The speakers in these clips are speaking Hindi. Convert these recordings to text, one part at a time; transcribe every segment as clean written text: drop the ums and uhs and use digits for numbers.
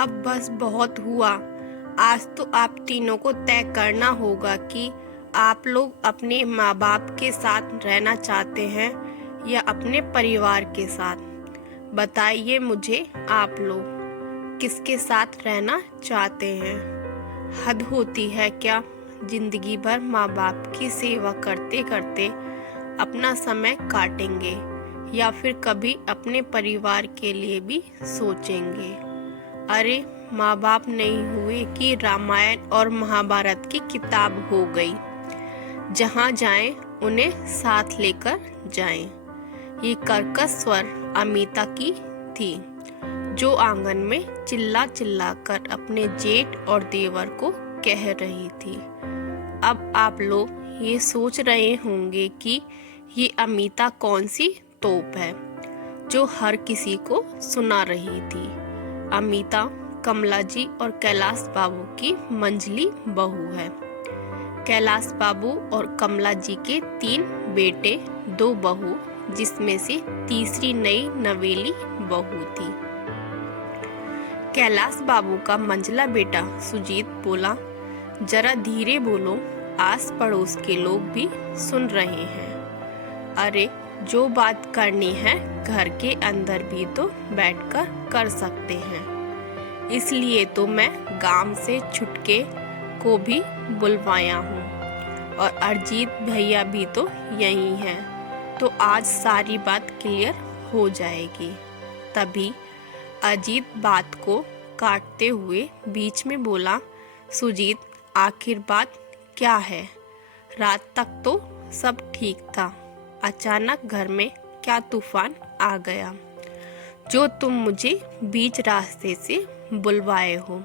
अब बस बहुत हुआ। आज तो आप तीनों को तय करना होगा कि आप लोग अपने माँ बाप के साथ रहना चाहते हैं या अपने परिवार के साथ। बताइए मुझे, आप लोग किसके साथ रहना चाहते हैं? हद होती है क्या? जिंदगी भर माँ बाप की सेवा करते करते अपना समय काटेंगे या फिर कभी अपने परिवार के लिए भी सोचेंगे? अरे, माँ बाप नहीं हुए कि रामायण और महाभारत की किताब हो गई। जहाँ जाएं उन्हें साथ लेकर जाएं। ये कर्कश स्वर अमिता की थी, जो आंगन में चिल्ला चिल्ला कर अपने जेठ और देवर को कह रही थी। अब आप लोग ये सोच रहे होंगे कि ये अमिता कौन सी तोप है जो हर किसी को सुना रही थी। अमिता कमला जी और कैलाश बाबू की मंझली बहू है। कैलाश बाबू और कमला जी के 3 बेटे 2 बहू, जिसमें से तीसरी नई नवेली बहू थी। कैलाश बाबू का मंझला बेटा सुजीत बोला, जरा धीरे बोलो, आस पड़ोस के लोग भी सुन रहे हैं। अरे, जो बात करनी है घर के अंदर भी तो बैठकर कर सकते हैं। इसलिए तो मैं गांव से छुटके को भी बुलवाया हूँ और अरजीत भैया भी तो यही हैं, तो आज सारी बात क्लियर हो जाएगी। तभी अजीत बात को काटते हुए बीच में बोला, सुजीत, आखिर बात क्या है? रात तक तो सब ठीक था, अचानक घर में क्या तूफान आ गया जो तुम मुझे बीच रास्ते से बुलवाए हो?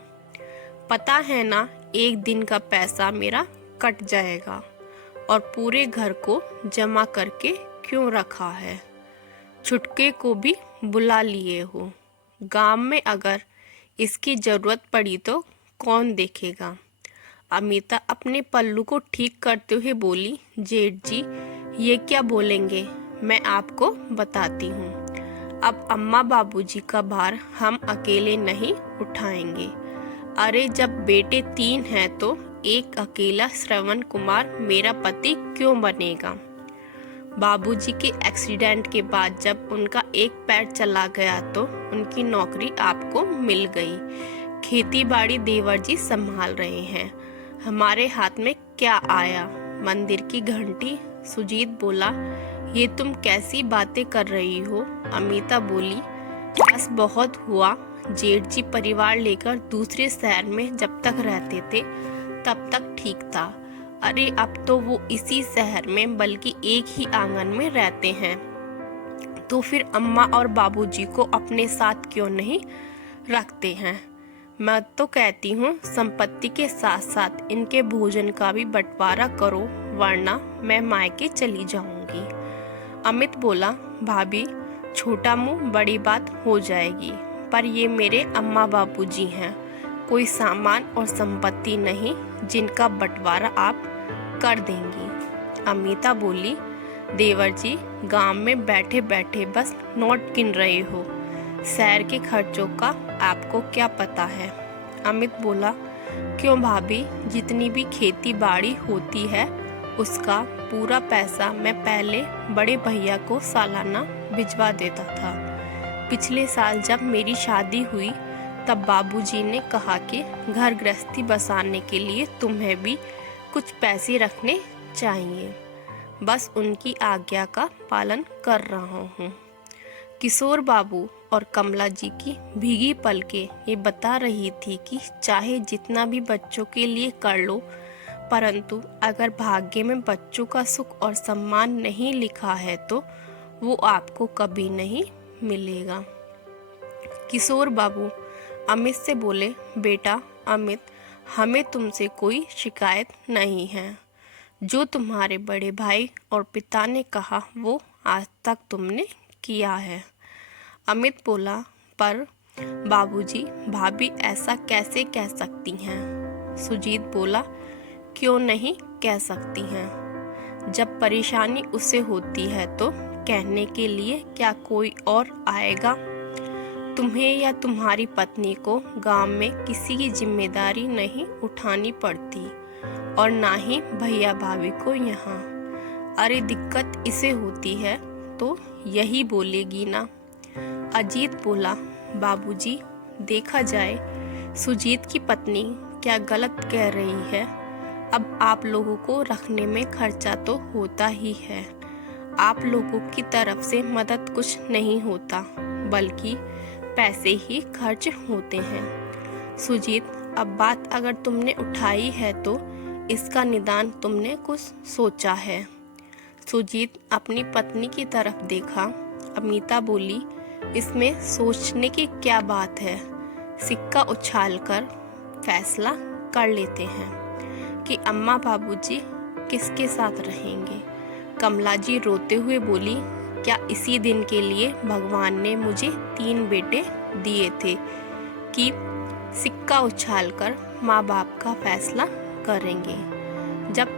पता है ना, एक दिन का पैसा मेरा कट जाएगा और पूरे घर को जमा करके क्यों रखा है? छुटके को भी बुला लिए हो। गांव में अगर इसकी जरूरत पड़ी तो कौन देखेगा? अमिता अपने पल्लू को ठीक करते हुए बोली, जेठ जी, ये क्या बोलेंगे? मैं आपको बताती हूँ। अब अम्मा बाबूजी का भार हम अकेले नहीं उठाएंगे। अरे, जब बेटे 3 हैं तो एक अकेला श्रवण कुमार मेरा पति क्यों बनेगा? बाबूजी के एक्सीडेंट के बाद जब उनका एक पैर चला गया तो उनकी नौकरी आपको मिल गई। खेती बाड़ी देवर जी संभाल रहे हैं। हमारे हाथ में क्या आया? मंदिर की घंटी। सुजीत बोला, ये तुम कैसी बातें कर रही हो? अमिता बोली, बस बहुत हुआ। जेठ जी परिवार लेकर दूसरे शहर में जब तक रहते थे तब तक ठीक था। अरे, अब तो वो इसी शहर में बल्कि एक ही आंगन में रहते हैं, तो फिर अम्मा और बाबूजी को अपने साथ क्यों नहीं रखते हैं? मैं तो कहती हूँ संपत्ति के साथ साथ इनके भोजन का भी बंटवारा करो, वरना मैं मायके चली जाऊंगी। अमित बोला, भाभी, छोटा मुंह बड़ी बात हो जाएगी, पर ये मेरे अम्मा बाबूजी हैं, कोई सामान और संपत्ति नहीं जिनका बंटवारा आप कर देंगी। अमिता बोली, देवर जी, गांव में बैठे बैठे बस नोट गिन रहे हो, शहर के खर्चों का आपको क्या पता है? अमित बोला, क्यों भाभी, जितनी भी खेती बाड़ी होती है उसका पूरा पैसा मैं पहले बड़े भैया को सालाना भिजवा देता था। पिछले साल जब मेरी शादी हुई तब बाबूजी ने कहा कि घर गृहस्थी बसाने के लिए तुम्हें भी कुछ पैसे रखने चाहिए। बस उनकी आज्ञा का पालन कर रहा हूँ। किशोर बाबू और कमला जी की भीगी पलकें ये बता रही थी कि चाहे जितना भी बच्चों के लिए कर लो, परंतु अगर भाग्य में बच्चों का सुख और सम्मान नहीं लिखा है तो वो आपको कभी नहीं मिलेगा। किशोर बाबू अमित से बोले, बेटा अमित, हमें तुमसे कोई शिकायत नहीं है। जो तुम्हारे बड़े भाई और पिता ने कहा वो आज तक तुमने किया है। अमित बोला, पर बाबूजी, भाभी ऐसा कैसे कह सकती हैं? सुजीत बोला, क्यों नहीं कह सकती हैं? जब परेशानी उसे होती है तो कहने के लिए क्या कोई और आएगा? तुम्हें या तुम्हारी पत्नी को गांव में किसी की जिम्मेदारी नहीं उठानी पड़ती और ना ही भैया भाभी को यहाँ। अरे दिक्कत इसे होती है तो यही बोलेगी ना। अजीत बोला, बाबूजी, देखा जाए सुजीत की पत्नी क्या गलत कह रही है। अब आप लोगों को रखने में खर्चा तो होता ही है। आप लोगों की तरफ से मदद कुछ नहीं होता, बल्कि पैसे ही खर्च होते हैं। सुजीत, अब बात अगर तुमने उठाई है तो इसका निदान तुमने कुछ सोचा है। सुजीत अपनी पत्नी की तरफ देखा। अमिता बोली, इसमें सोचने की क्या बात है। सिक्का उछालकर फैसला कर लेते हैं कि अम्मा बाबूजी किसके साथ रहेंगे। कमला जी रोते हुए बोली, क्या इसी दिन के लिए भगवान ने मुझे 3 बेटे दिए थे कि सिक्का उछालकर माँ बाप का फैसला करेंगे। जब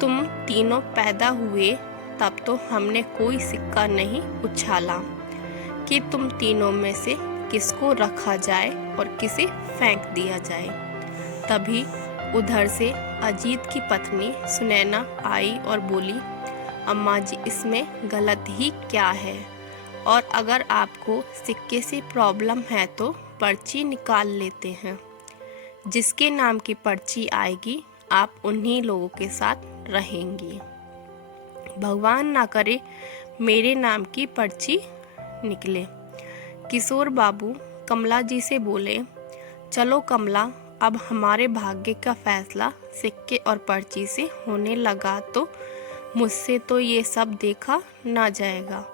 तुम तीनों पैदा हुए तब तो हमने कोई सिक्का नहीं उछाला कि तुम तीनों में से किसको रखा जाए और किसे फेंक दिया जाए। तभी उधर से अजीत की पत्नी सुनैना आई और बोली, अम्मा जी, इसमें गलत ही क्या है, और अगर आपको सिक्के से प्रॉब्लम है तो पर्ची निकाल लेते हैं। जिसके नाम की पर्ची आएगी आप उन्हीं लोगों के साथ रहेंगी। भगवान ना करे मेरे नाम की पर्ची निकले। किशोर बाबू कमला जी से बोले, चलो कमला, अब हमारे भाग्य का फैसला सिक्के और पर्ची से होने लगा तो मुझसे तो ये सब देखा ना जाएगा।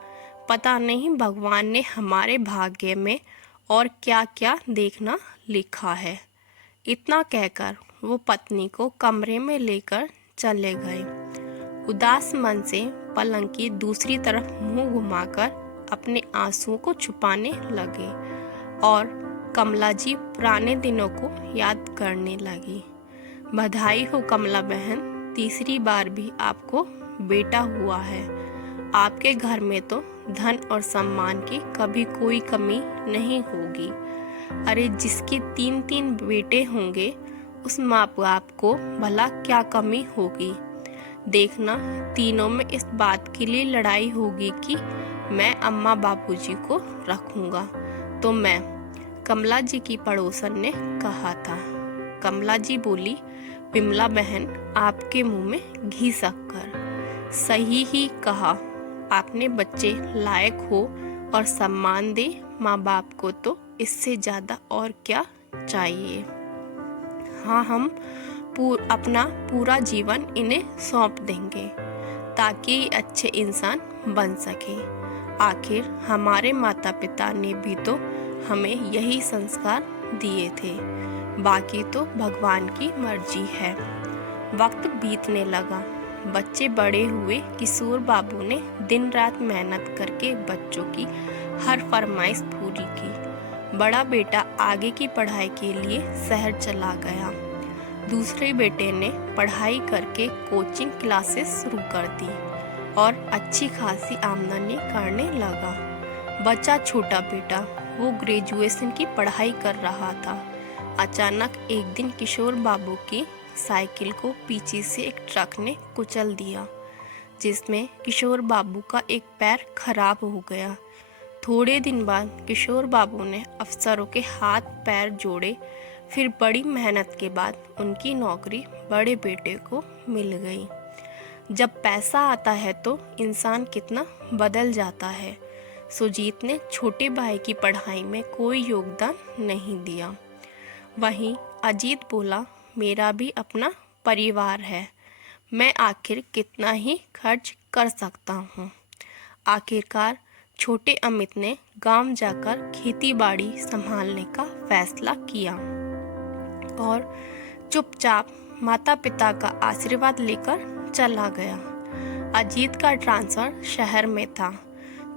पता नहीं भगवान ने हमारे भाग्य में और क्या क्या देखना लिखा है। इतना कहकर वो पत्नी को कमरे में लेकर चले गए। उदास मन से पलंग की दूसरी तरफ मुंह घुमाकर अपने आंसुओं को छुपाने लगे और कमला जी पुराने दिनों को याद करने लगी। बधाई हो कमला बहन, तीसरी बार भी आपको बेटा हुआ है। आपके घर में तो धन और सम्मान की कभी कोई कमी नहीं होगी। अरे जिसके 3-3 बेटे होंगे उस माँ बाप को भला क्या कमी होगी। देखना तीनों में इस बात के लिए लड़ाई होगी कि मैं अम्मा बापूजी को रखूँगा तो मैं, कमला जी की पड़ोसन ने कहा था। कमला जी बोली, विमला बहन, आपके मुंह में घी शक्कर। सही ही कहा आपने, बच्चे लायक हो और सम्मान दे माँ बाप को तो इससे ज़्यादा और क्या चाहिए। हाँ, हम अपना पूरा जीवन इन्हें सौंप देंगे ताकि ये अच्छे इंसान बन सके। आखिर हमारे माता पिता ने भी तो हमें यही संस्कार दिए थे, बाकी तो भगवान की मर्जी है। वक्त बीतने लगा, बच्चे बड़े हुए। किशोर बाबू ने दिन रात मेहनत करके बच्चों की हर फरमाइश पूरी की। बड़ा बेटा आगे की पढ़ाई के लिए शहर चला गया। दूसरे बेटे ने पढ़ाई करके कोचिंग क्लासेस शुरू कर दी और अच्छी खासी आमदनी करने लगा। बचा छोटा बेटा, वो ग्रेजुएशन की पढ़ाई कर रहा था। अचानक एक दिन किशोर बाबू की साइकिल को पीछे से एक ट्रक ने कुचल दिया, जिसमें किशोर बाबू का एक पैर खराब हो गया। थोड़े दिन बाद किशोर बाबू ने अफसरों के हाथ पैर जोड़े। फिर बड़ी मेहनत के बाद उनकी नौकरी बड़े बेटे को मिल गई। जब पैसा आता है तो इंसान कितना बदल जाता है। सुजीत ने छोटे भाई की पढ़ाई में कोई योगदान नहीं दिया। वहीं अजीत बोला, मेरा भी अपना परिवार है, मैं आखिर कितना ही खर्च कर सकता हूँ। आखिरकार छोटे अमित ने गांव जाकर खेती बाड़ी संभालने का फैसला किया और चुपचाप माता पिता का आशीर्वाद लेकर चला गया। अजीत का ट्रांसफ़र शहर में था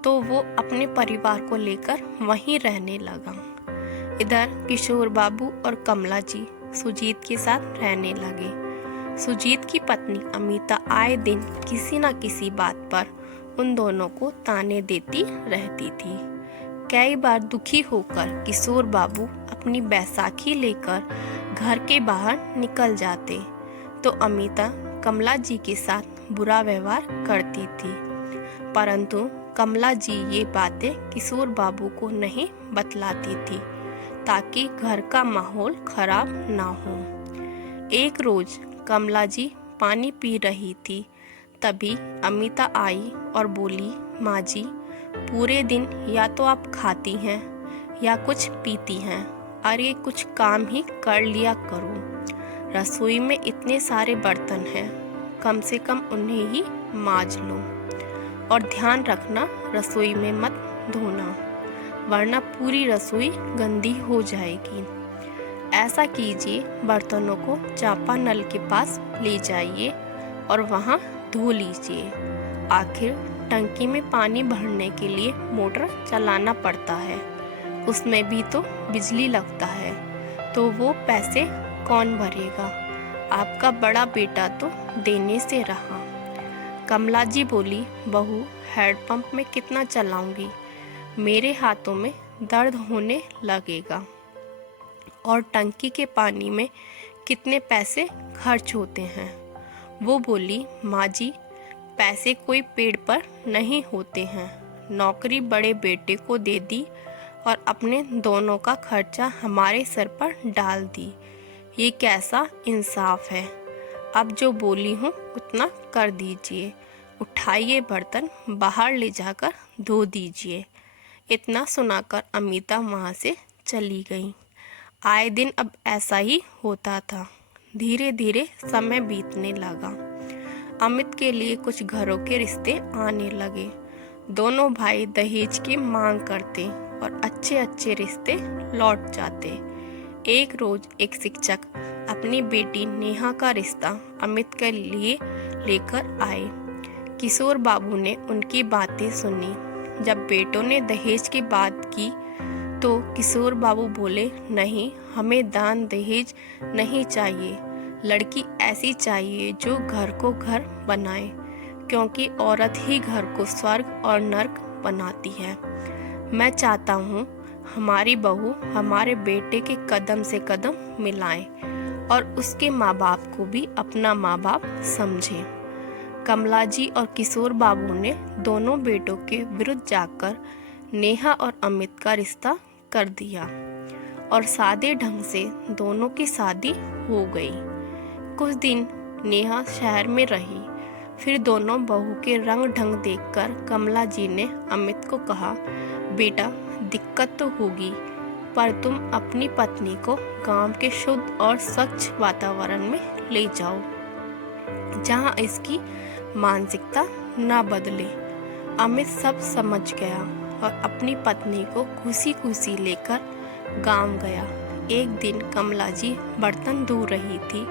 तो वो अपने परिवार को लेकर वहीं रहने लगा। इधर किशोर बाबू और कमला जी सुजीत के साथ रहने लगे। सुजीत की पत्नी अमिता आए दिन किसी न किसी बात पर उन दोनों को ताने देती रहती थी। कई बार दुखी होकर किशोर बाबू अपनी बैसाखी लेकर घर के बाहर निकल जाते तो अमिता कमला जी के साथ बुरा व्यवहार करती थी, परंतु कमला जी ये बातें किशोर बाबू को नहीं बतलाती थी ताकि घर का माहौल खराब ना हो। एक रोज कमला जी पानी पी रही थी, तभी अमिता आई और बोली, माँ जी, पूरे दिन या तो आप खाती हैं या कुछ पीती हैं, अरे कुछ काम ही कर लिया करो। रसोई में इतने सारे बर्तन हैं, कम से कम उन्हें ही मांज लो और ध्यान रखना रसोई में मत धोना, वरना पूरी रसोई गंदी हो जाएगी। ऐसा कीजिए, बर्तनों को चापानल के पास ले जाइए और वहाँ धो लीजिए। आखिर टंकी में पानी भरने के लिए मोटर चलाना पड़ता है, उसमें भी तो बिजली लगता है, तो वो पैसे कौन भरेगा? आपका बड़ा बेटा तो देने से रहा। कमला जी बोली, बहू, हैंडपंप में कितना चलाऊंगी, मेरे हाथों में दर्द होने लगेगा। और टंकी के पानी में कितने पैसे खर्च होते हैं। वो बोली, माँ जी, पैसे कोई पेड़ पर नहीं होते हैं, नौकरी बड़े बेटे को दे दी और अपने दोनों का खर्चा हमारे सर पर डाल दी, ये कैसा इंसाफ है। अब जो बोली हूँ उतना कर दीजिए, उठाइए बर्तन बाहर ले जाकर धो दीजिए। इतना सुनाकर अमिता वहाँ से चली गई। आए दिन अब ऐसा ही होता था। धीरे धीरे समय बीतने लगा। अमित के लिए कुछ घरों के रिश्ते आने लगे। दोनों भाई दहेज की मांग करते और अच्छे अच्छे रिश्ते लौट जाते। एक रोज एक शिक्षक अपनी बेटी नेहा का रिश्ता अमित के लिए लेकर आए। किशोर बाबू ने उनकी बातें सुनी। जब बेटों ने दहेज की बात की तो किशोर बाबू बोले, नहीं, हमें दान दहेज नहीं चाहिए, लड़की ऐसी चाहिए जो घर को घर बनाए, क्योंकि औरत ही घर को स्वर्ग और नर्क बनाती है। मैं चाहता हूँ हमारी बहू हमारे बेटे के कदम से कदम मिलाए और उसके माँ बाप को भी अपना माँ बाप समझे। कमला जी और किशोर बाबू ने दोनों बेटों के विरुद्ध जाकर नेहा और अमित का रिश्ता कर दिया और सादे ढंग से दोनों की शादी हो गई। कुछ दिन नेहा शहर में रही। फिर दोनों बहू के रंग ढंग देखकर कमला जी ने अमित को कहा, बेटा, दिक्कत तो होगी, पर तुम अपनी पत्नी को गांव के शुद्ध और स्वच्छ वातावरण में ले जाओ, जहां इसकी मानसिकता न बदले। अमित सब समझ गया और अपनी पत्नी को खुशी खुशी लेकर गांव गया। एक दिन कमला जी बर्तन धो रही थी,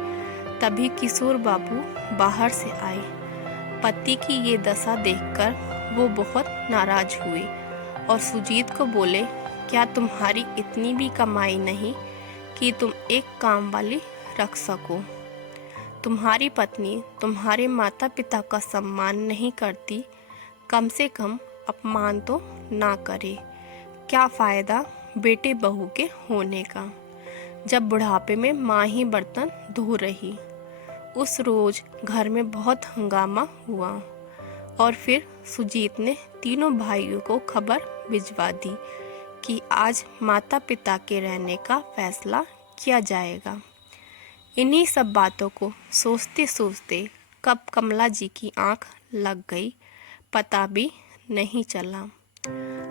तभी किशोर बाबू बाहर से आए। पति की ये दशा देखकर वो बहुत नाराज हुए और सुजीत को बोले, क्या तुम्हारी इतनी भी कमाई नहीं कि तुम एक काम वाली रख सको? तुम्हारी पत्नी तुम्हारे माता पिता का सम्मान नहीं करती, कम से कम अपमान तो ना करे। क्या फ़ायदा बेटे बहू के होने का, जब बुढ़ापे में माँ ही बर्तन धो रही। उस रोज घर में बहुत हंगामा हुआ और फिर सुजीत ने तीनों भाइयों को खबर भिजवा दी कि आज माता पिता के रहने का फैसला किया जाएगा। इन्हीं सब बातों को सोचते सोचते कब कमला जी की आंख लग गई, पता भी नहीं चला।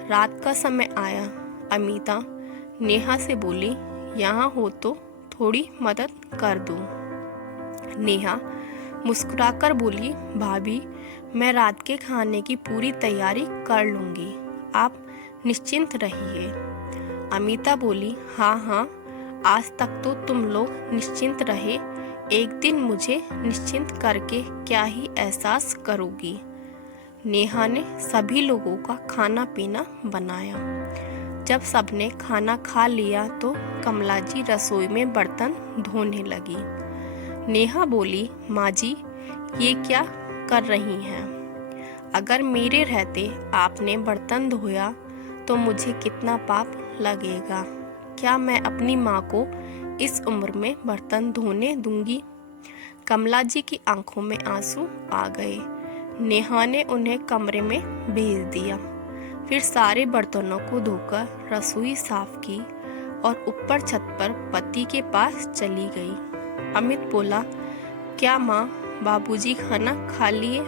रात का समय आया। अमिता नेहा से बोली, यहाँ हो तो थोड़ी मदद कर दो। नेहा मुस्कुराकर बोली, भाभी, मैं रात के खाने की पूरी तैयारी कर लूँगी, आप निश्चिंत रहिए। अमिता बोली, हाँ हाँ, आज तक तो तुम लोग निश्चिंत रहे, एक दिन मुझे निश्चिंत करके क्या ही एहसास करोगी। नेहा ने सभी लोगों का खाना पीना बनाया। जब सबने खाना खा लिया तो कमला जी रसोई में बर्तन धोने लगी। नेहा बोली, माँ जी, ये क्या कर रही हैं? अगर मेरे रहते आपने बर्तन धोया तो मुझे कितना पाप लगेगा। क्या मैं अपनी माँ को इस उम्र में बर्तन धोने दूंगी? कमला जी की आंखों में आंसू आ गए। नेहा ने उन्हें कमरे में भेज दिया। फिर सारे बर्तनों को धोकर रसोई साफ की और ऊपर छत पर पति के पास चली गई। अमित बोला, क्या माँ, बाबूजी खाना खा लिए?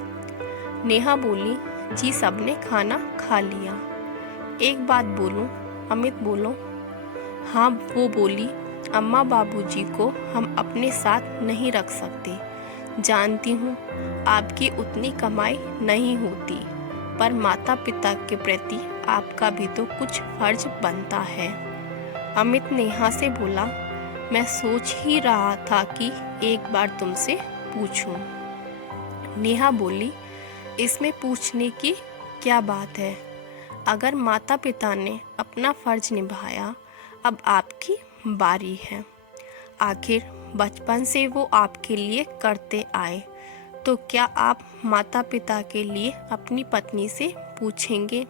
नेहा बोली, जी सबने खाना खा लिया। एक बात बोलूं? अमित बोलो। हाँ, वो बोली, अम्मा बाबूजी को हम अपने साथ नहीं रख सकते। जानती हूँ आपकी उतनी कमाई नहीं होती, पर माता पिता के प्रति आपका भी तो कुछ फर्ज बनता है। अमित नेहा से बोला, मैं सोच ही रहा था कि एक बार तुमसे पूछूं। नेहा बोली, इसमें पूछने की क्या बात है? अगर माता पिता ने अपना फर्ज निभाया, अब आपकी बारी है। आखिर बचपन से वो आपके लिए करते आए, तो क्या आप माता पिता के लिए अपनी पत्नी से पूछेंगे?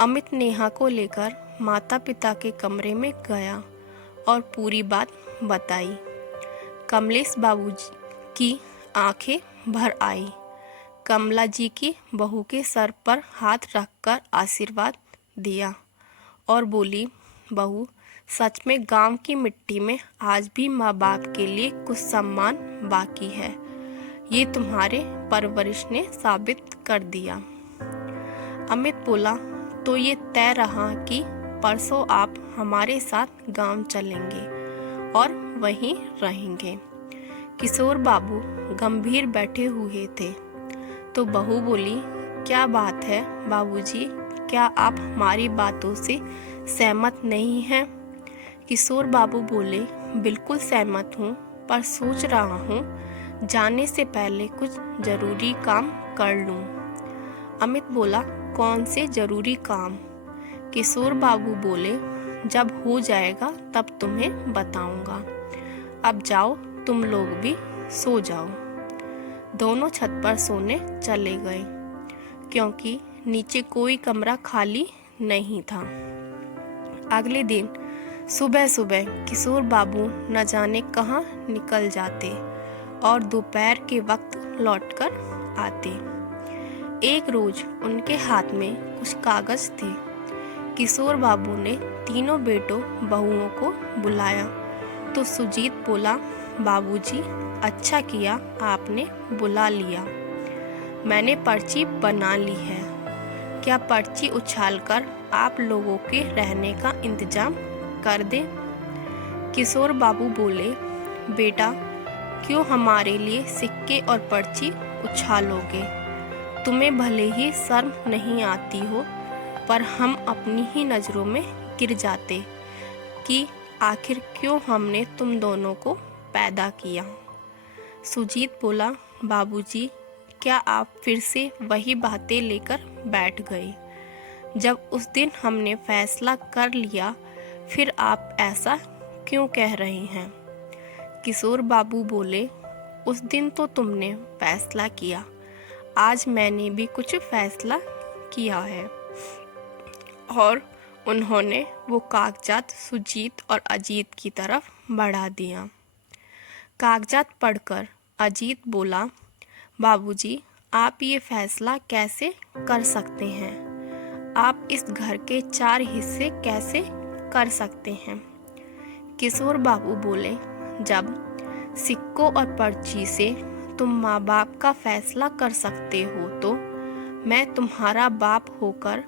अमित नेहा को लेकर माता पिता के कमरे में गया और पूरी बात बताई। कमलेश बाबूजी की आंखें भर आई। कमला जी की बहू के सर पर हाथ रखकर आशीर्वाद दिया और बोली, बहू, सच में गांव की मिट्टी में आज भी माँ बाप के लिए कुछ सम्मान बाकी है। ये तुम्हारे परवरिश ने साबित कर दिया। अमित बोला, तो ये तय रहा कि परसों आप हमारे साथ गांव चलेंगे और वहीं रहेंगे। किशोर बाबू गंभीर बैठे हुए थे, तो बहू बोली, क्या बात है बाबूजी, क्या आप हमारी बातों से सहमत नहीं हैं? किशोर बाबू बोले, बिल्कुल सहमत हूँ, पर सोच रहा हूँ जाने से पहले कुछ जरूरी काम कर लूँ। अमित बोला, कौन से जरूरी काम? किशोर बाबू बोले, जब हो जाएगा तब तुम्हें बताऊंगा। अब जाओ, तुम लोग भी सो जाओ। दोनों छत पर सोने चले गए, क्योंकि नीचे कोई कमरा खाली नहीं था। अगले दिन सुबह सुबह किशोर बाबू न जाने कहाँ निकल जाते और दोपहर के वक्त लौटकर आते। एक रोज उनके हाथ में कुछ कागज थे। किशोर बाबू ने तीनों बेटों बहुओं को बुलाया तो सुजीत बोला, बाबूजी, अच्छा किया आपने बुला लिया। मैंने पर्ची बना ली है। क्या पर्ची उछालकर आप लोगों के रहने का इंतजाम कर दे? किशोर बाबू बोले, बेटा, क्यों हमारे लिए सिक्के और पर्ची उछालोगे? तुम्हें भले ही शर्म नहीं आती हो, पर हम अपनी ही नज़रों में गिर जाते कि आखिर क्यों हमने तुम दोनों को पैदा किया। सुजीत बोला, बाबूजी, क्या आप फिर से वही बातें लेकर बैठ गए? जब उस दिन हमने फैसला कर लिया, फिर आप ऐसा क्यों कह रहे हैं? किशोर बाबू बोले, उस दिन तो तुमने फैसला किया, आज मैंने भी कुछ फैसला किया है। और उन्होंने वो कागजात सुजीत और अजीत की तरफ बढ़ा दिया। कागजात पढ़कर अजीत बोला, बाबूजी, आप ये फैसला कैसे कर सकते हैं? आप इस घर के 4 हिस्से कैसे कर सकते हैं? किशोर बाबू बोले, जब सिक्कों और पर्ची से तुम माँ बाप का फैसला कर सकते हो, तो मैं तुम्हारा बाप होकर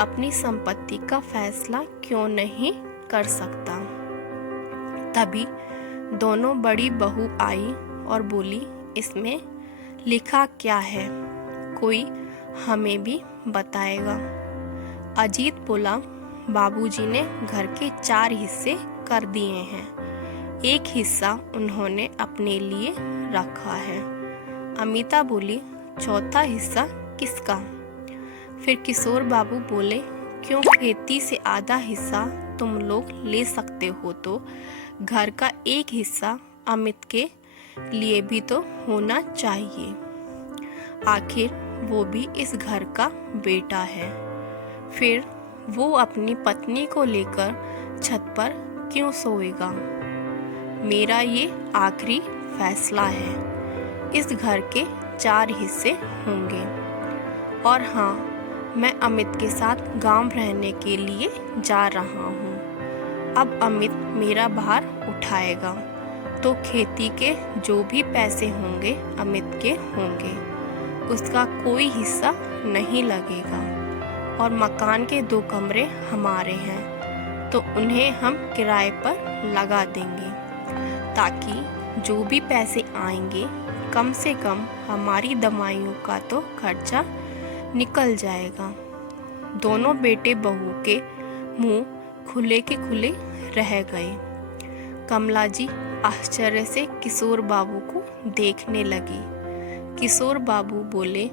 अपनी संपत्ति का फैसला क्यों नहीं कर सकता? तभी दोनों बड़ी बहू आई और बोली, इसमें लिखा क्या है? कोई हमें भी बताएगा? अजीत बोला, बाबूजी ने घर के 4 हिस्से कर दिए हैं, एक हिस्सा उन्होंने अपने लिए रखा है। अमिता बोली, चौथा हिस्सा किसका? फिर किशोर बाबू बोले, क्यों खेती से आधा हिस्सा तुम लोग ले सकते हो, तो घर का एक हिस्सा अमित के लिए भी तो होना चाहिए। आखिर वो भी इस घर का बेटा है। फिर वो अपनी पत्नी को लेकर छत पर क्यों सोएगा? मेरा ये आखिरी फैसला है। इस घर के 4 हिस्से होंगे। और हाँ, मैं अमित के साथ गांव रहने के लिए जा रहा हूँ। अब अमित मेरा भार उठाएगा, तो खेती के जो भी पैसे होंगे अमित के होंगे। उसका कोई हिस्सा नहीं लगेगा। और मकान के 2 कमरे हमारे हैं, तो उन्हें हम किराए पर लगा देंगे, ताकि जो भी पैसे आएंगे कम से कम हमारी दवाइयों का तो खर्चा निकल जाएगा। दोनों बेटे बहू के मुंह खुले के खुले रह गए। कमला जी आश्चर्य से किशोर बाबू को देखने लगी। किशोर बाबू बोले,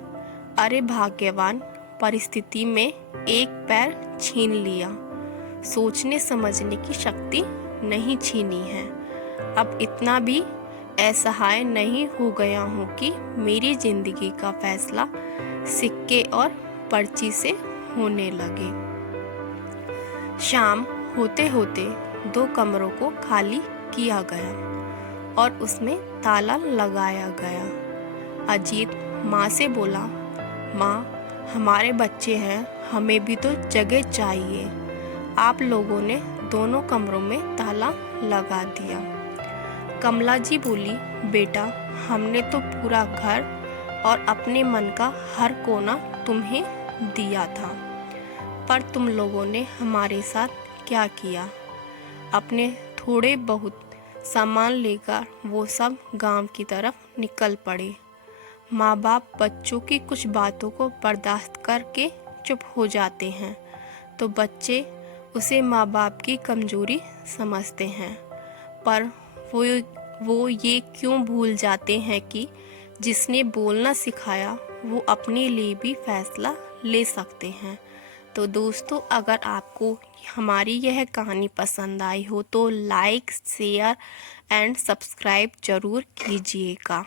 अरे भाग्यवान, परिस्थिति में एक पैर छीन लिया, सोचने समझने की शक्ति नहीं छीनी है। अब इतना भी असहाय नहीं हो गया हूँ कि मेरी जिंदगी का फैसला सिक्के और पर्ची से होने लगे। शाम होते होते 2 कमरों को खाली किया गया और उसमें ताला लगाया गया। अजीत माँ से बोला, माँ, हमारे बच्चे हैं, हमें भी तो जगह चाहिए। आप लोगों ने दोनों कमरों में ताला लगा दिया। कमला जी बोली, बेटा, हमने तो पूरा घर और अपने मन का हर कोना तुम्हें दिया था, पर तुम लोगों ने हमारे साथ क्या किया? अपने थोड़े बहुत सामान लेकर वो सब गांव की तरफ निकल पड़े। माँ बाप बच्चों की कुछ बातों को बर्दाश्त करके चुप हो जाते हैं, तो बच्चे उसे माँ बाप की कमजोरी समझते हैं। पर वो ये क्यों भूल जाते हैं कि जिसने बोलना सिखाया वो अपने लिए भी फैसला ले सकते हैं। तो दोस्तों, अगर आपको हमारी यह कहानी पसंद आई हो तो लाइक, शेयर एंड सब्सक्राइब ज़रूर कीजिएगा।